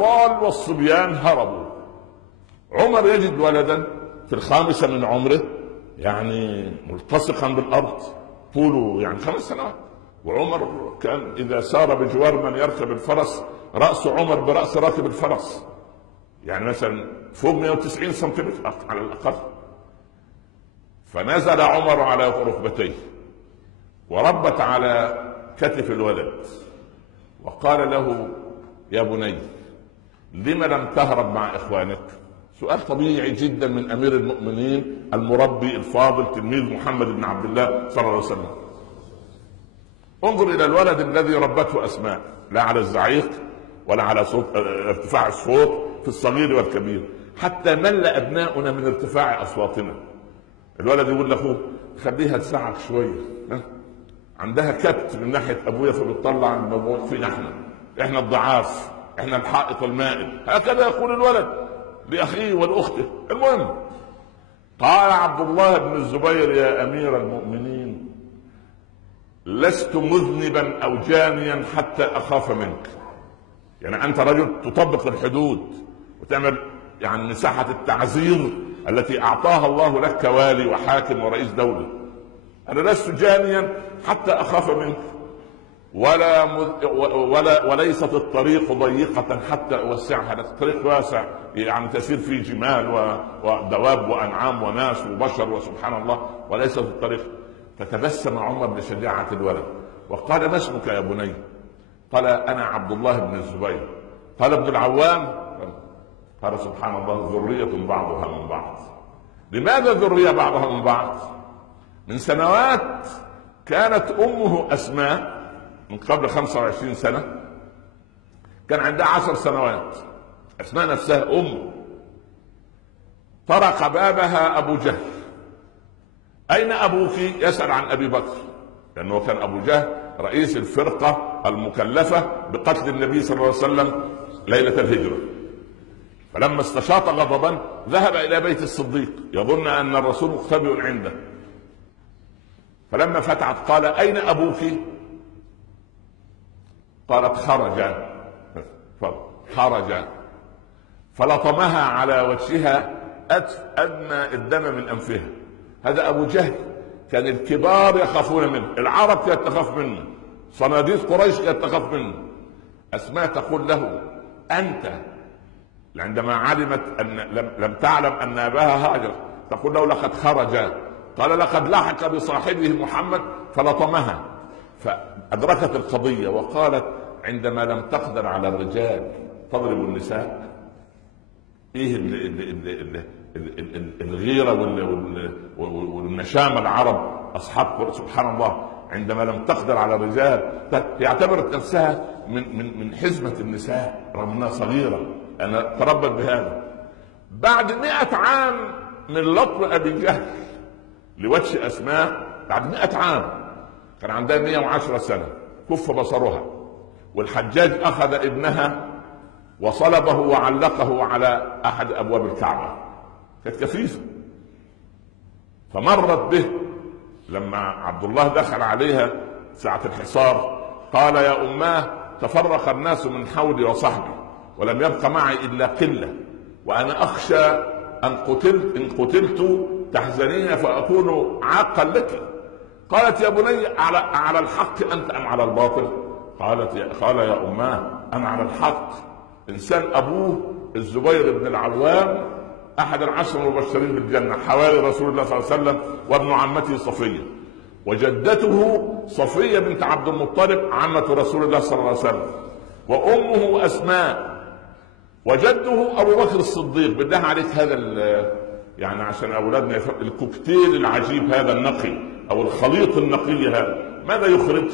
الأطفال والصبيان هربوا. عمر يجد ولدا في 5 من عمره، يعني ملتصقا بالأرض، طوله يعني 5 سنوات. وعمر كان إذا سار بجوار من يركب الفرس رأس عمر برأس راكب الفرس، يعني مثلا فوق 190 سنتيمتر على الأقل. فنزل عمر على ركبتيه وربت على كتف الولد وقال له: يا بني، لم لم تهرب مع إخوانك؟ سؤال طبيعي جدا من أمير المؤمنين المربي الفاضل تلميذ محمد بن عبد الله صلى الله عليه وسلم. انظر إلى الولد الذي ربته أسماء، لا على الزعيق ولا على صوت ارتفاع الصوت في الصغير والكبير، حتى مل أبناؤنا من ارتفاع أصواتنا. الولد يقول لاخوه: خليها تزعق شويه، عندها كبت من ناحيه ابويا فبتطلع عن الموضوع فينا احنا الضعاف، احنا الحائط المائل. هكذا يقول الولد لاخيه ولاخته. المهم، قال عبد الله بن الزبير: يا امير المؤمنين، لست مذنبا او جانيا حتى اخاف منك. يعني انت رجل تطبق الحدود وتعمل يعني مساحه التعزير التي أعطاها الله لك كوالي وحاكم ورئيس دولة. أنا لست جانيا حتى أخاف منك، وليست الطريق ضيقة حتى أوسعها. الطريق واسع، يعني تسير فيه جمال ودواب وأنعام وناس وبشر وسبحان الله، وليست الطريق. فتبسم عمر بشجاعة الولد وقال: ما اسمك يا بني؟ قال: أنا عبد الله بن الزبير. قال: ابن العوام؟ قال: سبحان الله، ذرية بعضها من بعض. لماذا ذرية بعضها من بعض؟ من سنوات كانت أمه أسماء، من قبل 25 سنة، كان عندها 10 سنوات. أسماء نفسها أمه. طرق بابها أبو جهل: أين أبوك؟ يسأل عن أبي بكر، لأنه كان أبو جهل رئيس الفرقة المكلفة بقتل النبي صلى الله عليه وسلم ليلة الهجرة. فلما استشاط غضبا ذهب إلى بيت الصديق يظن أن الرسول مختبئ عنده. فلما فتحت قال: أين أبوك؟ قالت: خرج. فلطمها على وجهها أدنى الدم من أنفها. هذا أبو جهل، كان الكبار يخافون منه، العرب كانت تخاف منه، صناديد قريش كانت تخاف منه. أسماء تقول له: أنت، عندما علمت أن لم تعلم أن أباها هاجر، تقول له: لقد خرج. قال: لقد لحق بصاحبه محمد فلطمها. فأدركت القضية وقالت: عندما لم تقدر على الرجال تضرب النساء؟ ايه الغيرة والنشامة العرب اصحاب سبحان الله، عندما لم تقدر على الرجال اعتبرت نفسها من حزمة النساء رغم انها صغيرة. انا تربت بهذا. بعد 100 عام من لطم ابي جهل لوجه اسماء، بعد 100 عام، كان عندها 110 سنة، كف بصرها، والحجاج اخذ ابنها وصلبه وعلقه على احد ابواب الكعبة، كانت كفيفة. فمرت به لما عبد الله دخل عليها ساعة الحصار، قال: يا أماه، تفرق الناس من حولي وصحبي ولم يبق معي إلا قلة، وأنا أخشى إن قتلت تحزنين فأكون عاقا لك. قالت: يا بني، على الحق أنت أم على الباطل؟ قال: يا أماه، أنا على الحق. إنسان أبوه الزبير بن العوام أحد 10 المبشرين بالجنة، حواري رسول الله صلى الله عليه وسلم، وابن عمته صفية، وجدته صفية بنت عبد المطلب عمة رسول الله صلى الله عليه وسلم، وأمه أسماء، وجده أبو بكر الصديق. بالله عليك، هذا يعني عشان أولادنا الكوكتيل العجيب هذا النقي أو الخليط النقي هذا ماذا يخرج؟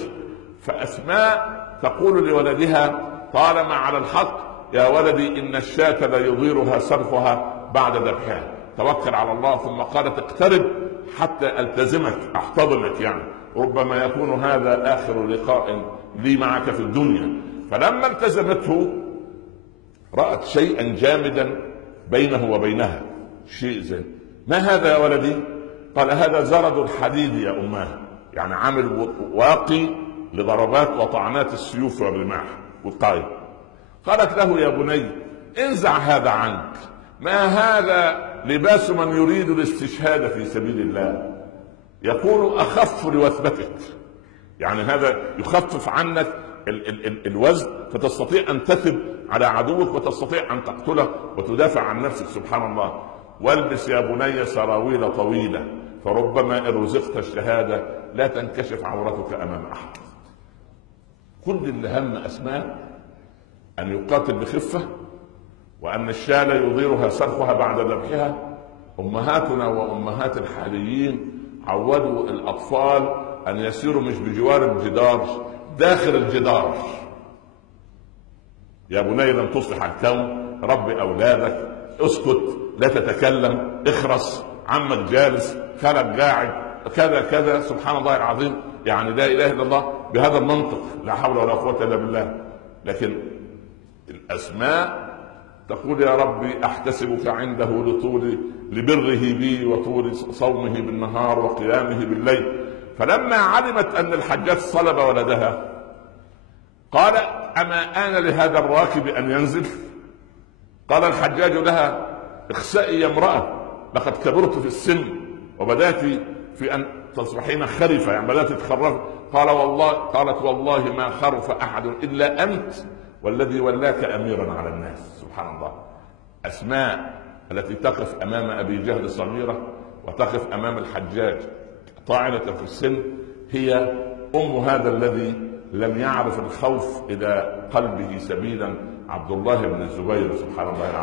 فأسماء تقول لولدها طالما على الحق: يا ولدي، إن الشاة لا يضيرها سرفها بعد ذبحها، توكل على الله. ثم قالت: اقترب حتى ألتزمك، أحتضنك، يعني ربما يكون هذا آخر لقاء لي معك في الدنيا. فلما التزمته رأت شيئا جامدا بينه وبينها، شيء زين. ما هذا يا ولدي؟ قال: هذا زرد الحديد يا أماه، يعني عامل واقي لضربات وطعنات السيوف والرماح والقايد. قالت له: يا بني انزع هذا عنك، ما هذا لباس من يريد الاستشهاد في سبيل الله، يكون أخف لوثبتك، يعني هذا يخفف عنك الوزن، فتستطيع أن تثب على عدوك وتستطيع أن تقتله وتدافع عن نفسك. سبحان الله. والبس يا بني سراويل طويلة، فربما إن رزقت الشهادة لا تنكشف عورتك أمام أحد. كل اللي هم أسماء أن يقاتل بخفة، وأن الشاة يضيرها سرخها بعد ذبحها. أمهاتنا وأمهات الحاليين عودوا الأطفال أن يسيروا مش بجوار الجدار، داخل الجدار. يا بني لن تصلح الكون، ربي أولادك، اسكت، لا تتكلم، اخرس، عمك جالس، خالك قاعد، كذا كذا. سبحان الله العظيم، يعني لا إله إلا الله بهذا المنطق، لا حول ولا قوة إلا بالله. لكن الأسماء تقول: يا ربي أحتسبك عنده لبره بي وطول صومه بالنهار وقيامه بالليل. فلما علمت أن الحجاج صلب ولدها قال: أما آن لهذا الراكب أن ينزل؟ قال الحجاج لها: اخسئي يا امرأة، لقد كبرت في السن وبدأت في أن تصبحين خرفة، يعني بدأت تتخرف. قالت: والله ما خرف أحد إلا أنت والذي ولاك أميرا على الناس. سبحان الله. أسماء التي تقف أمام أبي جهل صغيرة وتقف أمام الحجاج طاعنة في السن هي أم هذا الذي لم يعرف الخوف إلى قلبه سبيلا، عبد الله بن الزبير. سبحان الله العظيم.